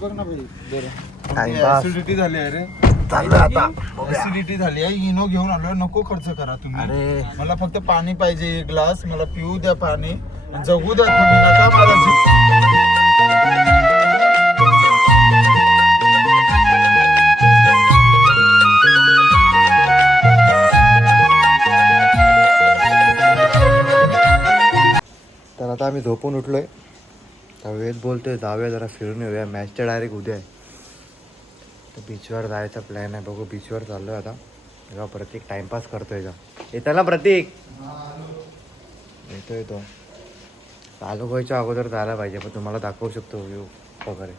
बघ ना भाई टाइमपास ऍसिडिटी झाली आहे रे. चाललं आता. ऍसिडिटी झाली आहे. इनो घेऊन आलोय. नको खर्च करा तुम्ही. अरे मला फक्त पाणी पाहिजे एक ग्लास. मला पिऊ द्या पाणी. जगू द्या तुम्ही. नका मला तर आता आम्ही झोपून उठलोय. तर वेद बोलतोय जाऊया जरा फिरून येऊया. मॅचच्या डायरेक्ट उद्या आहे. तर बीचवर जायचा प्लॅन आहे. बघू बीचवर चाललोय आता. तेव्हा प्रतीक टाइमपास करतोय का येतं ना प्रतीक. येतोय तो. चालू व्हायच्या अगोदर जायला पाहिजे. पण तुम्हाला दाखवू शकतो व्ह्यू वगैरे.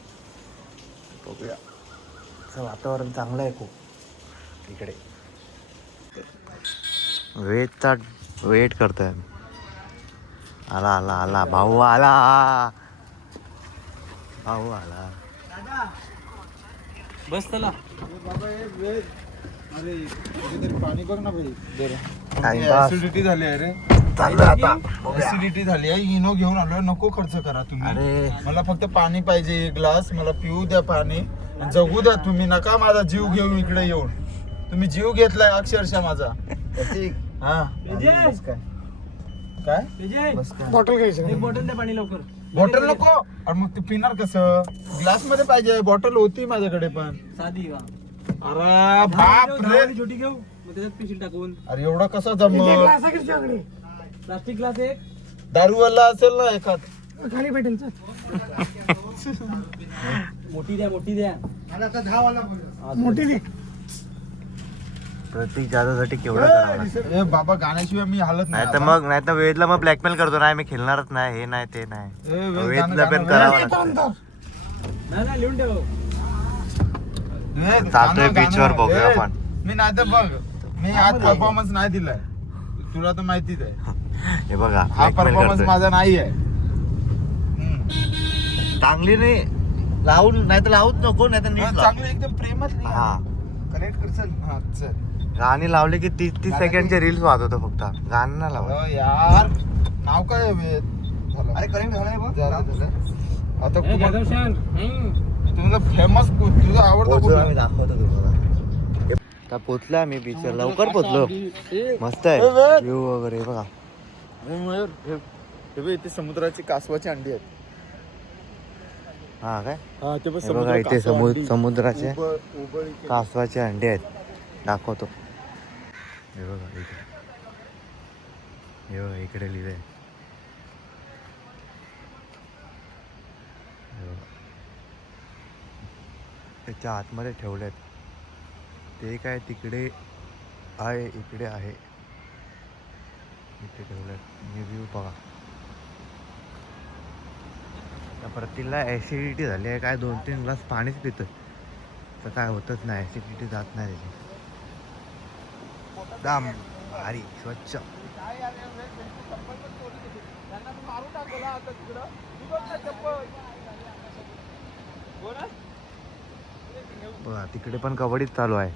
बघूया. असं वातावरण चांगलं आहे खूप इकडे. वेदचा वेट करतोय. आला आला आला भाऊ आला. भाऊ आला. बस चला. अरे कुठेतरी पाणी बघ ना भाई. टाइमपास. ऍसिडिटी झाली आहे रे. चाललं आता. ऍसिडिटी झाली आहे. इनो घेऊन आलोय. नको खर्च करा तुम्ही. अरे मला फक्त पाणी पाहिजे एक ग्लास. मला पिऊ द्या पाणी. जगू द्या तुम्ही. नका माझा जीव घेऊ इकडे येऊन. तुम्ही जीव घेतलाय अक्षरशः माझा. हा बस काय विजय बस काय बॉटल घ्यायची. एक बॉटल द्या पाणी लवकर. बॉटल नको. अरे मग ते पिणार कसं. ग्लास मध्ये पाहिजे. बॉटल होती माझ्याकडे पण. साधी का अरे बाप रे. छोटी घेऊ मग त्याच्यात पिशील टाकून. अरे एवढं कसं जमलं. प्लास्टिक ग्लास एक दारूवाला असेल ना एखाद. खाली भेटेल. मोठी द्या मोठी द्या. मोठी दे. प्रतीक जाधवसाठी केवढं करावं लागतं. ए बाबा गाण्याशिवाय मी हालत नाही तर मग नाही तर वेदला मग ब्लॅकमेल करतो. नाही मी खेळणारच नाही. हे नाही ते नाही. वेदला पण करावं लागतं. नाही लिहून ठेव. चालतोय बीचवर बघूया आपण. मी नाही तर बघ. मी आज परफॉर्मन्स नाही दिलाय. तुला तर माहितीच आहे. हे बघा हा blackmail परफॉर्मन्स करतोय. माझा नाही आहे. चांगली नाही लावून नाही तर लावूच नको. नाही तर नीट लाव. चांगलं एकदम प्रेमच हा कनेक्ट करशील. हा चल. गाणी लावले की 30-30 सेकंडचे रील्स वाजवतो फक्त. गाणं नाही लावत. अरे यार नाव काय आहे वेद. अरे कनेक्ट झालंय बघ. आता तुझं फेमस तुझं आवडतं कुठलं? दाखवतो तुम्हाला. आता पोचलो आम्ही बीचवर. लवकर पोचलो. मस्त आहे व्ह्यू वगैरे बघा. मयूर हे बघ इथे समुद्राची कासवाची अंडी आहेत. हा काय हा ते बघ हे बघा इथे समुद्राचे उबळ कासवाचे अंडे आहेत. दाखवतो. हे बघा इकडे. हे बघा इकडे लिहिलंय. त्याच्या आतमध्ये ठेवलेत. ते काय तिकडे आहे इकडे आहे. इथे ठेवलेत. व्ह्यू बघा. त्या प्रतीला ॲसिडिटी झाली आहे. काय 2-3 ग्लास पाणीच पितं तर काय होतच नाही. ॲसिडिटी जात नाही त्याची. दाम भारी स्वच्छ. बघा तिकडे पण कबड्डीच चालू आहे.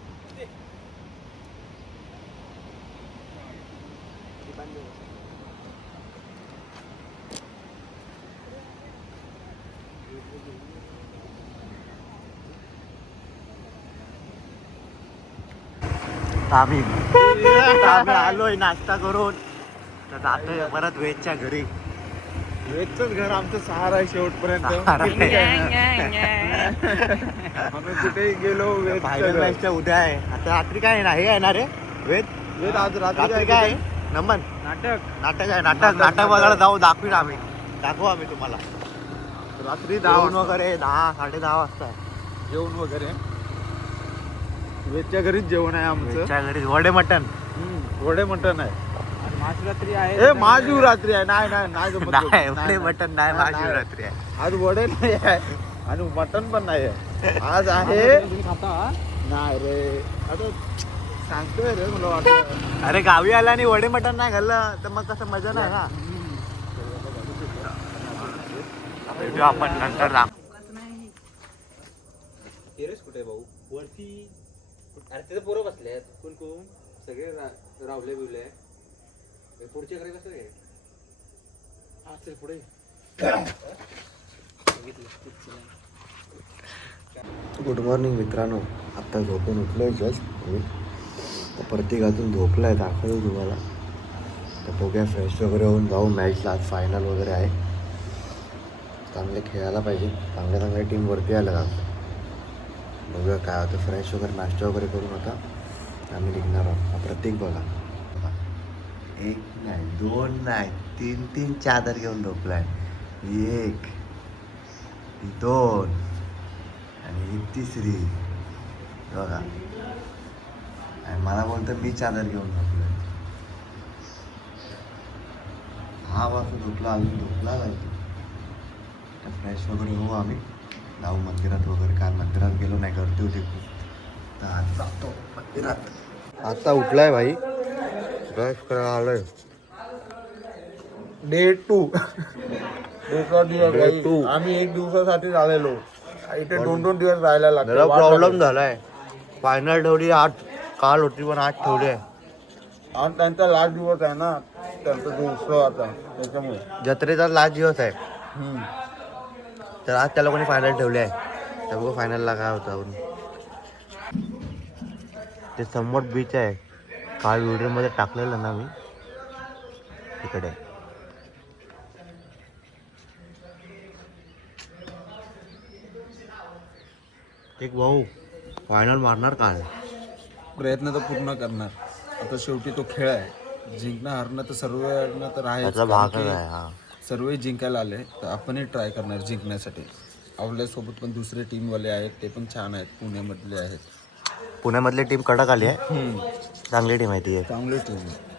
आम्ही आलोय नाश्ता करून. तर जातोय परत वेदच्या घरी. वेदचंच घर आमचं सहारा आहे शेवटपर्यंत. आम्ही कुठेही गेलो फायनल मॅचच्या उद्या आहे. आता रात्री काय आहे ना हे आहे ना रे वेद. वेद आज रात्री काय आहे नमन. नाटक आहे. नाटक बघायला जाऊ. दाखवू आम्ही तुम्हाला. रात्री जेवण वगैरे 10-10:30 वाजता. जेवण वगैरे वेदच्या घरीच जेवण आहे आमचं. वेदच्या घरी वडे मटन. वडे मटण आहे. महाशिवरात्री आहे. ए महाशिवरात्री आहे. नाही जमत. नाही वडे मटन नाही. महाशिवरात्री आहे. आज वडे नाही आहे आणि मटण पण नाही आहे. आज आहे. तुम्ही खाता नाही रे आता सांगतोय रे मला वाटतं. अरे गावी आला आणि वडे मटन नाही खाल्लं तर मग कसं मजा नाही ना. भेटू आपण नंतर. टेरेस कुठे भाऊ वरती. अरे तिथे पोरं बसले कोण कोण सगळे रावले बिवले. पुढच्या घरी कसं आहे. पुढे गुड मॉर्निंग मित्रांनो. आत्ता झोपून उठलो आहे जस्ट मी. तर प्रत्येक अजून झोपला आहे, दाखवतो तुम्हाला. तर बघूया फ्रेश वगैरे होऊन जाऊ मॅचला. आज फायनल वगैरे आहे. चांगले खेळायला पाहिजे. चांगल्या चांगल्या टीमवरती आल्या जात. बघूया काय होतं. फ्रेश वगैरे नाश्ता वगैरे करून आता आम्ही निघणार आहोत. प्रत्येक बघा, एक नाही, दोन नाही, तीन तीन चादर घेऊन झोपला आहे. एक, दोन आणि ही तिसरी बघा. आणि मला बोलतं मी चादर घेऊन झोपलोय. हा वाजता झोपला, अजून झोपला पाहिजे. तर फ्रेश वगैरे होऊ आम्ही, जाऊ मंदिरात वगैरे. काल मंदिरात गेलो नाही, गर्दी होती खूप. तर आज जातो मंदिरात. आता उठलाय भाई, ब्रश करायला आलोय. डे 2 आम्ही 1 दिवसासाठी आलेलो. इथे 2-2 दिवस राहायला जरा लागतो. प्रॉब्लेम झालाय. फायनल ठेवली 8, काल होती पण 8 ठेवली आहे. आणि त्यांचा लास्ट दिवस आहे ना, त्यांचा जो उत्सव आता, त्याच्यामुळे. जत्रेचा लास्ट दिवस आहे. हम्म. तर आज त्या लोकांनी फायनल ठेवले आहे. तर बघू फायनलला काय होतं. आपण ते समोर बीच आहे, काल व्हिडिओमध्ये टाकलेलं ना मी, तिकडे. एक भाऊ फायनल मारणार काय? प्रयत्न तर पूर्ण करणार. आता शेवटी तो खेळ आहे. जिंकणं हारणं तर सर्वांना तर आहे. त्याचा भागच आहे. हा, सर्व जिंकायला आले तर आपणही ट्राय करणार जिंकण्यासाठी. आपल्यासोबत पण दुसरे टीमवाले आहेत, ते पण छान आहेत, पुण्यामधले आहेत. पुण्यामधली टीम कडक आली आहे. चांगली टीम आहे ती. चांगली टीम आहे.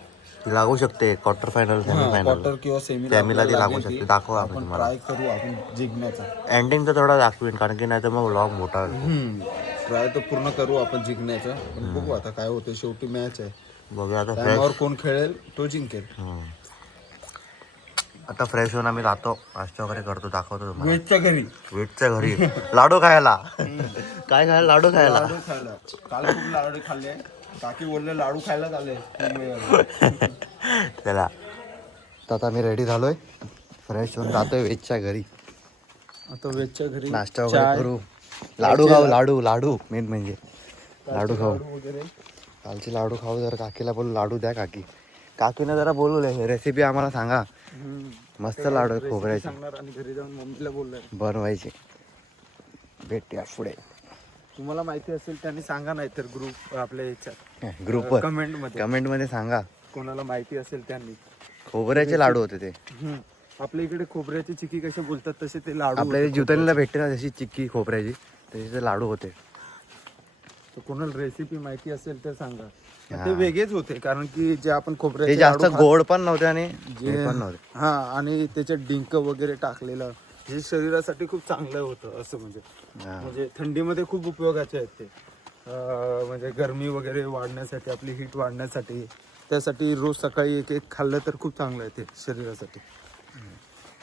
ती लागू शकते क्वार्टर फायनल, सेमीफायनल. क्वार्टर किंवा सेमीला ती लागू शकते. दाखवा आपण तुम्हाला. ट्राय करू आपण जिंकण्याचा. एंडिंग तर थोडा दाखवीन, कारण की नाही तर मग व्लॉग मोठा होईल. ट्राय तर पूर्ण करू आपण जिंकण्याचा. पण बघू आता काय होतं. शेवटी मॅच आहे. बघूया आता. टाइमावर कोण खेळेल तो जिंकेल. आता फ्रेश होऊन आम्ही जातो, नाश्ता वगैरे करतो, दाखवतो तुम्हाला. वेटच्या घरी. वेटच्या घरी लाडू खायला. काय खायला? लाडू खायला. लाडू खायला. काल खूप लाडू खाल्ले. काकी बोलले लाडू खायला आले. त्याला आता मी रेडी झालोय, फ्रेश होऊन जातोय वेजच्या घरी. आता वेजच्या घरी नाश्ता वगैरे करू. लाडू खाऊ. लाडू मेन म्हणजे लाडू खाऊ. कालचे लाडू खाऊ. जरा काकीला बोलू लाडू द्या काकी. काकीनं जरा बोलवलंय, रेसिपी आम्हाला सांगा. मस्त लाडू खोबऱ्याचे आणि घरी जाऊन मम्मीला बोललोय बनवायचे. भेटूया पुढे. तुम्हाला माहिती असेल त्यांनी सांगा, नाही तर ग्रुप आपल्या याच्यात ग्रुपवर कमेंट मध्ये सांगा. कोणाला माहिती असेल त्यांनी. खोबऱ्याचे लाडू होते ते. आपल्या इकडे खोबऱ्याची चिक्की कसे बोलतात तसे ते लाडू. आपल्याला ज्युतनीला भेटते ना जशी चिक्की खोबऱ्याची, तसे ते लाडू होते. तर कोणाला रेसिपी माहिती असेल तर सांगा. ते वेगळेच होते, कारण की जे आपण ते खोबऱ्याचे जास्त गोड पण नव्हते आणि जे हे पण नव्हते. हा, आणि त्याच्यात डिंक वगैरे टाकलेलं, जे शरीरासाठी खूप चांगलं होतं. असं म्हणजे थंडीमध्ये खूप उपयोगाचे आहेत ते. म्हणजे गरमी वगैरे वाढण्यासाठी, आपली हीट वाढण्यासाठी, त्यासाठी रोज सकाळी एक एक खाल्लं तर खूप चांगलं आहे ते शरीरासाठी.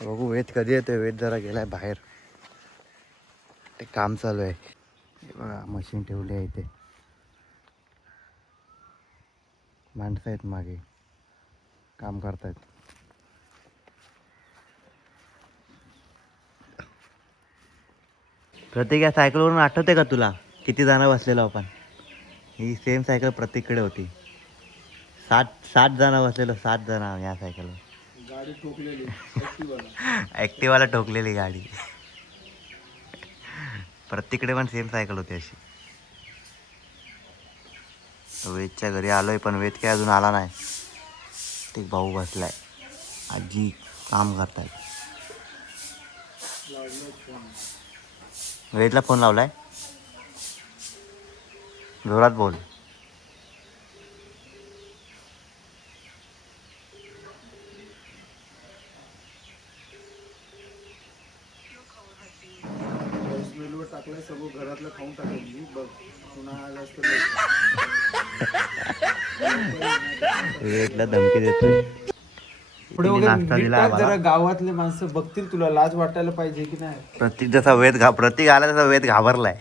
बघू वेद कधी येतोय. वेद जरा गेलाय बाहेर, ते काम चालू आहे. बघा मशीन ठेवली आहे इथे, माणसं आहेत मागे काम करतायत. प्रत्येक या सायकलवरून आठवते का तुला किती जण बसलेलो आपण? ही सेम सायकल प्रत्येककडे होती. 7 जण बसलेलो. 7 जण या सायकलवर. गाडी ठोकलेली ॲक्टिवाला ठोकलेली गाडी. प्रत्येकडे पण सेम सायकल होती अशी. वेदच्या घरी आलोय, पण वेद काय अजून आला नाही. ते भाऊ बसलाय, आजी काम करतायत. वेदला फोन लावलाय, जोरात बोल. टाकलंय सगळं, घरातलं खाऊन टाकायची बघ. पुन्हा जास्त वेदला धमकी देतोय. पुढे नाश्ता दिला जरा गावातले माणसं बघतील, तुला लाज वाटायला पाहिजे की नाही. प्रतीक जसा प्रतीक आला तसा वेद घाबरलाय.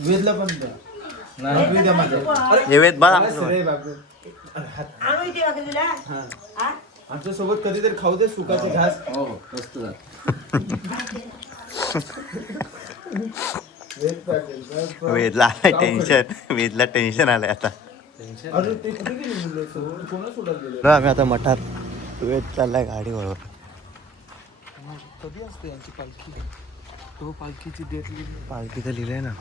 वेदला पण द्या. वेद वेद बघा आणू इथे का तुला हा? आमच्या सोबत कधीतरी खाऊ दे सुकाचे घास. हो मस्त झालं. वेदला आलाय टेन्शन, वेदला टेन्शन आलंय आता. अरे ते कुठे गेली मुलं सोबत? कोणा सोडत गेले? बरं, आम्ही आता मठात, वेद चाललाय गाडी बरोबर. कधी असते यांची पालखी? तो पालखीची डेट लिहिली. पालखीचं लिहिलंय ना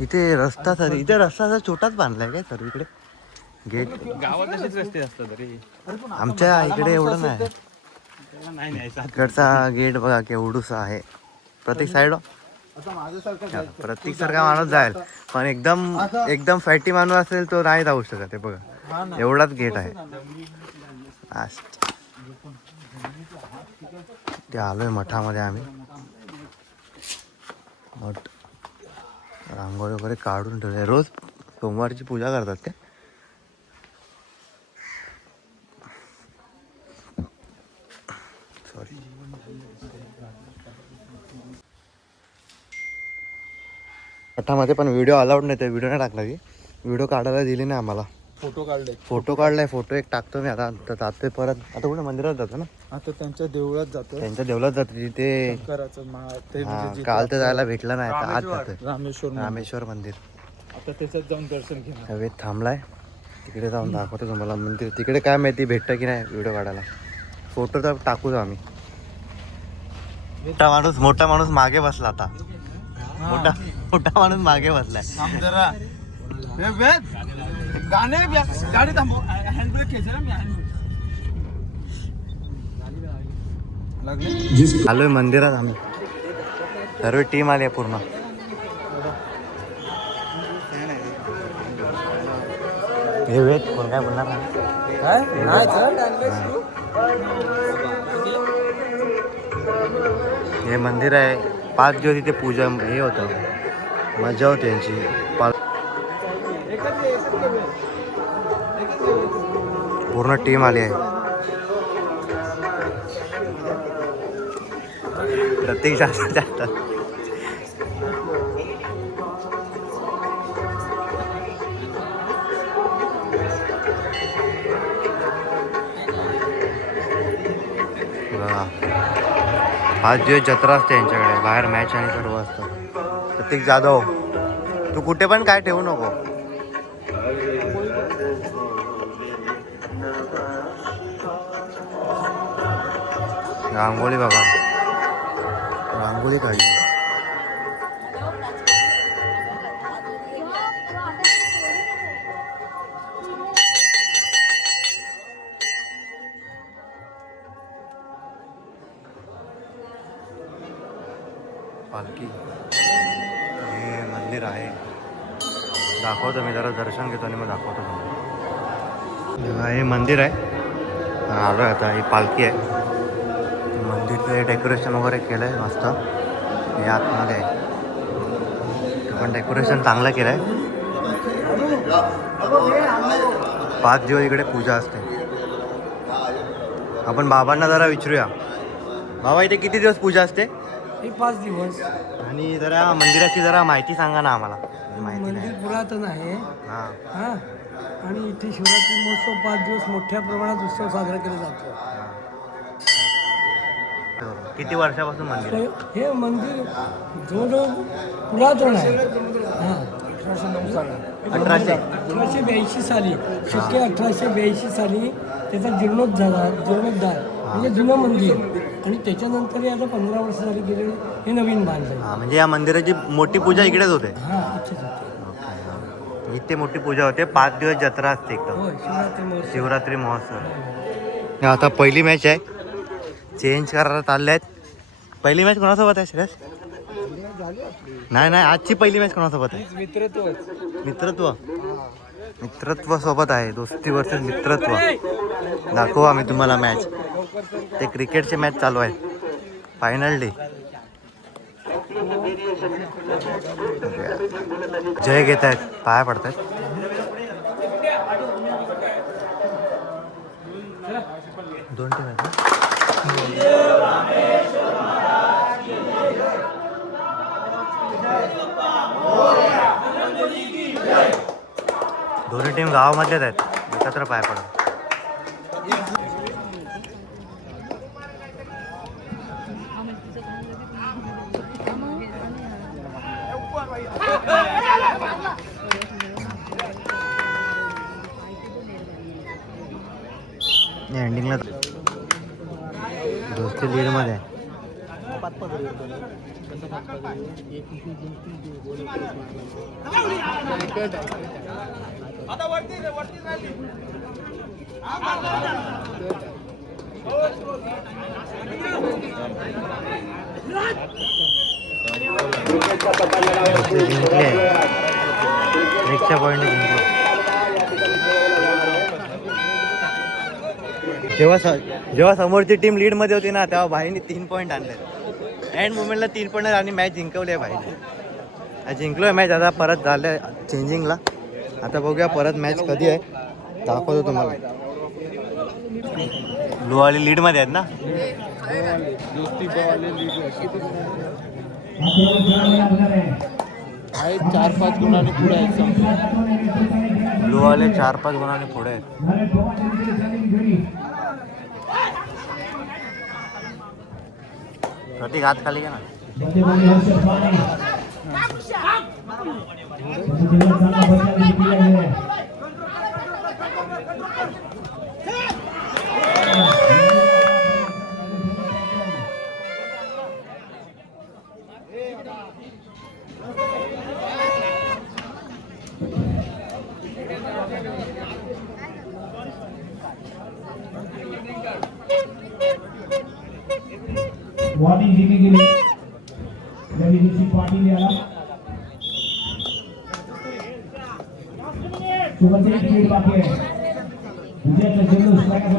इथे. रस्ता सर इथे रस्ता असा छोटाच बांधलाय काय सर इकडे गेट? गावात असेच रस्ते असतात रे. आमच्या इकडे एवढं नाही. इकडचा गेट बघा केवढूसा आहे. प्रत्येक साईड आता माझ्यासारखं प्रत्येक सारखा माणूस जाईल, पण एकदम फॅटी माणूस असेल तो नाही जाऊ शकत. बघा एवढाच गेट आहे. ते आलोय मठामध्ये आम्ही. मठ रांगोळी वगैरे काढून ठेवले. रोज सोमवारची पूजा करतात ते. सॉरी. मठामध्ये पण व्हिडिओ अलाउड नाही, ते व्हिडिओ नाही टाकला की. व्हिडिओ काढायला दिली नाही आम्हाला. फोटो काढले. फोटो काढलाय, फोटो एक टाकतो मी आता. जाते परत. आता कुठे मंदिरात जातो ना? आता त्यांच्या देवळात जातो. त्यांच्या देवळात जातो तिथे. ते हा, म्हणजे काल तर जायला भेटलं नाही. आता आज जातोय रामेश्वर. रामेश्वर मंदिर. आता त्याच्यात जाऊन दर्शन घेणार. वेद थांबलाय तिकडे, जाऊन दाखवतो तुम्हाला मंदिर. तिकडे काय माहिती भेटतं की नाही व्हिडिओ काढायला. फोटो तर टाकूच आम्ही. मोठा माणूस मागे बसला आता. मोठा माणूस मागे बसलाय. जरा गाणे गाडी थांबव. हँडब्रेक घ्यायचं ना मी. हँडब्रेक आलोय मंदिरात आम्ही. सर्व टीम आली आहे पूर्ण. हे वेद कोण काय बोलणार हे मंदिर आहे. 5 दिवस इथे पूजा हे होतं, मजा होती यांची. पूर्ण टीम आली आहे. प्रत्येक जास्त बघा. 5 दिवस जत्रा असते यांच्याकडे. बाहेर मॅच आणि सर्व असतं. प्रत्येक जाधव तू कुठे पण काय ठेवू नको. रांगोळी बघा, रांगोळी काढली. पालखी हे मंदिर आहे. दाखवतो मी, जरा दर्शन घेतो आणि मग दाखवतो तुम्हाला. हे मंदिर आहे. आलो आहे आता. ही पालखी आहे. मंदिरचं डेकोरेशन वगैरे केलं आहे मस्त. हे आतमध्ये आहे, पण डेकोरेशन चांगलं केलं आहे. 5 दिवस इकडे पूजा असते. आपण बाबांना जरा विचारूया. बाबा इथे किती दिवस पूजा असते? 5 दिवस. आणि जरा मंदिराची जरा माहिती सांगा ना आम्हाला. माहिती मंदिर नाही. पुरातन आहे. हां हां. आणि इथे शिवरात्री महोत्सव 5 दिवस मोठ्या प्रमाणात उत्सव साजरा केला जातो. किती वर्षापासून मंदिर आहे? हे मंदिर जवळजवळ पुरातन आहे. हां. 1882 साली, शके 1882 साली त्याचा जीर्णोद्धार म्हणजे जुनं मंदिर. आणि त्याच्यानंतर आता 15 वर्ष झाली गेले हे नवीन बांधलं. हां, म्हणजे या मंदिराची मोठी पूजा इकडेच होते. हां, इथेच होते. इथे मोठी पूजा होते. 5 दिवस जत्रा असते एकदम. होय, शिवरात्री महोत्सव. शिवरात्री महोत्सव. आता पहिली मॅच आहे. चेंज करायला चालले आहेत. पहिली मॅच कोणासोबत आहे श्रेयस? नाही, आजची पहिली मॅच कोणासोबत आहे? मित्रत्व सोबत आहे. दोस्ती वर्सेस मित्रत्व. दाखवू आम्ही तुम्हाला मॅच. ते क्रिकेटचे मॅच चालू आहे. Final day. जय घेत आहेत, पाया पडतात. दोन टीम आहेत. दोन्ही टीम गावामधल्याच आहेत, एकत्र पाय पडत. एंडिंगला दोस्ती लीड मध्ये आहे. जिंकले एकच्या पॉईंट जिंकलो. जेव्हा समोरची टीम लीड मध्ये होती ना तेव्हा भाईने 3 पॉईंट आणले. एंड मुमेंटला 3 पॉईंट आणि मॅच जिंकवली आहे भाईने. जिंकलोय मॅच. आता परत झालं चेंजिंगला. आता बघूया परत मॅच कधी आहे, दाखवतो तुम्हाला. लोवाली लीड मध्ये आहेत ना. आहे 4-5 गुणांनी पुढे आहेत. लोवाले 4-5 गुणांनी पुढे आहेत. प्रतीक हात खाली घ्या ना. वॉर्निंग दिली गेली. रविजी पाटील याला शेवटचे 1 मिनिट बाकी आहे. विजयाचा जल्लोष पाहायला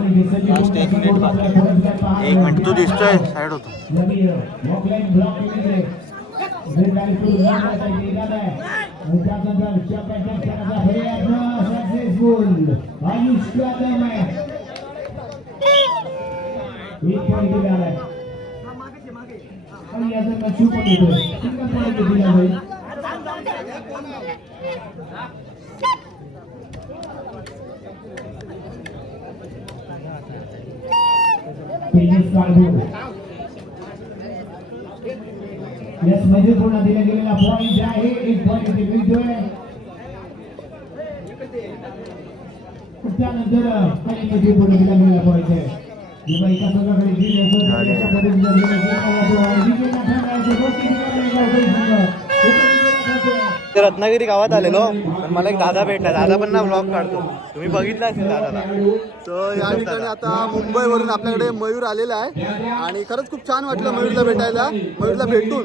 लास्ट 1 मिनिट तू दिसतोय साईड होतो. रवी वॉकलाइन ब्लॉक केले. निर्धारित करून जाण्याचा निघाला आहे. आणि त्यानंतर चॅम्पियनशिपचा प्रयत्न सक्सेसफुल. आयुष कदम आहे. 1 पॉइंट दिला आहे. आणि याचा मॅच पण येतोय. सिंगल पॉइंट दिला आहे. तेजस काळभोर यस मध्ये पूर्ण दिला गेलेला पॉइंट आहे. 1 पॉइंट इथे मिळतोय. त्यानंतर काही मध्ये पूर्ण दिला गेलेला पॉइंट आहे. जेव्हा एका संघाकडे दिले रत्नागिरी गावात आलेलो, पण मला एक दादा भेटला. दादा पण ना ब्लॉग काढतो, तुम्ही बघितला असेल दादाला. तर या ठिकाणी आता मुंबईवरून आपल्याकडे मयूर आलेला आहे आणि खरंच खूप छान वाटलं मयूरला भेटायला. मयूरला भेटून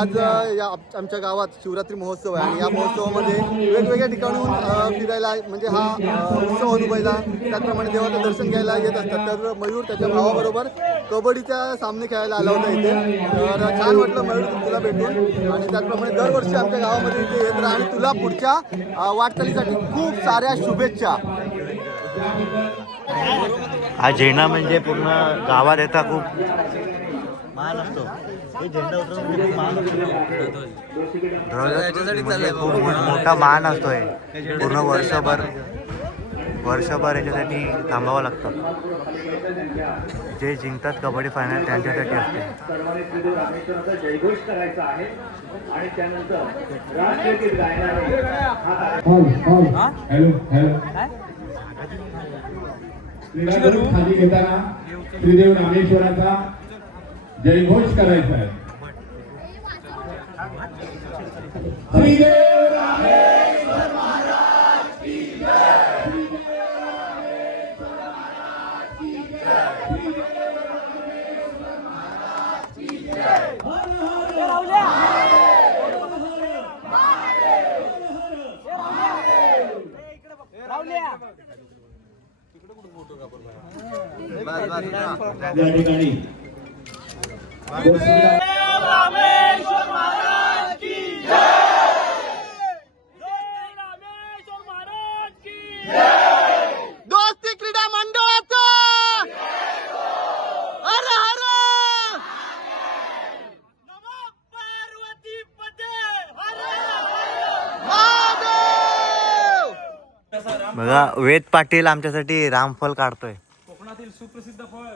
आज या आमच्या गावात शिवरात्री महोत्सव आहे आणि या महोत्सवामध्ये वेगवेगळ्या ठिकाणून फिरायला म्हणजे हा उत्सव अनुभवायला, त्याचप्रमाणे देवाचं दर्शन घ्यायला येत असतात. तर मयूर त्याच्या भावाबरोबर कबड्डीचा सामने खेळायला आला होता इथे. तर छान वाटलं मयूर तुला भेटून आणि त्याचप्रमाणे दरवर्षी आमच्या गावामध्ये इथे येत राहा आणि तुला पुढच्या वाटचालीसाठी खूप साऱ्या शुभेच्छा. हा झेंडा म्हणजे पूर्ण गावात येता खूप मान असतो. हे झेंडा उतरवून खूप मान असतो. म्हणजे खूप मोठा मान असतो. हे पूर्ण वर्षभर याच्यासाठी थांबावं लागतं. जे जिंकतात कबड्डी फायनल त्यांच्यासाठी असते. खाली घेताना श्रीदेव रामेश्वराचा जयघोष करायचा आहे. श्रीदेव रामेश्वर महाराज की जय. या ठिकाणी दोस्ती क्रीडा मंडळाचा हर हर नमो पार्वती पते हर हर महादेव. बघा वेद पाटील आमच्यासाठी रामफल काढतोय. कोकणातील सुप्रसिद्ध फळ.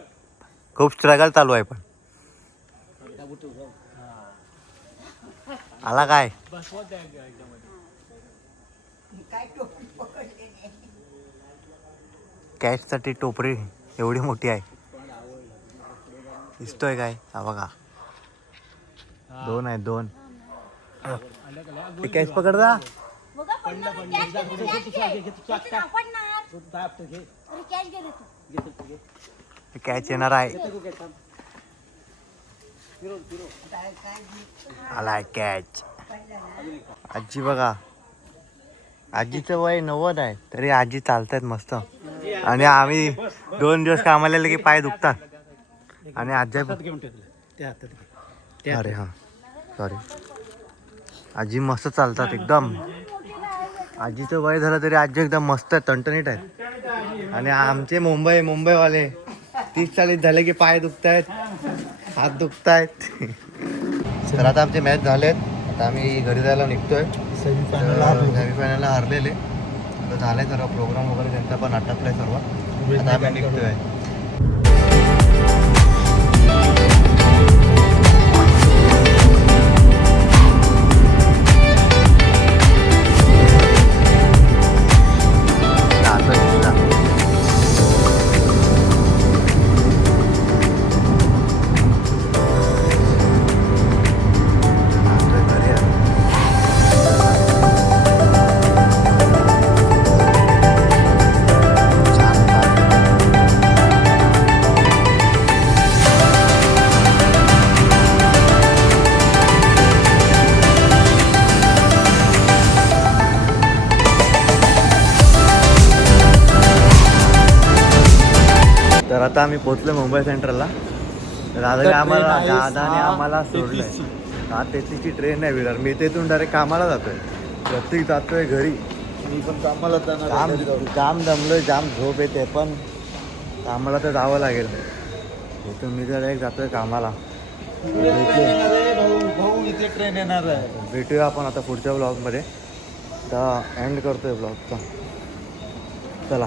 खूप स्ट्रगल चालू आहे पण. आला काय काय टोपी पकडले नाही. कॅच साठी टोपरी एवढी मोठी आहे. दिसतोय काय हा बघा 2 आहेत 2. कॅच पकडता बघा पडणार कॅश घे तू. कॅच येणार आहे. आलाय कॅच. आजी बघा आजीचं वय 90 आहे तरी आजी चालतायत मस्त. आणि आम्ही 2 दिवस कामाला गेले की पाय दुखतात. आणि आजी अरे हा सॉरी आजी मस्त चालतात एकदम. आजीचं वय झालं तरी आजी एकदम मस्त आहे टणटणीत आहेत. आणि आमचे मुंबईवाले 30-40 झाले की पाय दुखतायत हात दुखतायत. तर आता आमचे मॅच झालेत. आता आम्ही घरी जायला निघतोय. सेमीफायनलला हारलेले आता झालंय सर्व प्रोग्राम वगैरे त्यांचा पण आटपलाय सर्व. आता आम्ही निघतोय. तर आता आम्ही पोहोचलो मुंबई सेंट्रलला. तर दादाने आम्हाला सोडलंय. 7:33ची ट्रेन आहे विरार. मी तिथून डायरेक्ट कामाला जातोय. प्रत्येक जातोय घरी. मी पण कामाला जाणार. जाम दमलोय जाम झोप येते पण कामाला तर जावं लागेल. इथून मी डायरेक्ट जातोय कामाला. भाऊ इथे ट्रेन येणार आहे. भेटूया आपण आता पुढच्या ब्लॉगमध्ये. आता एंड करतोय ब्लॉगचा. चला.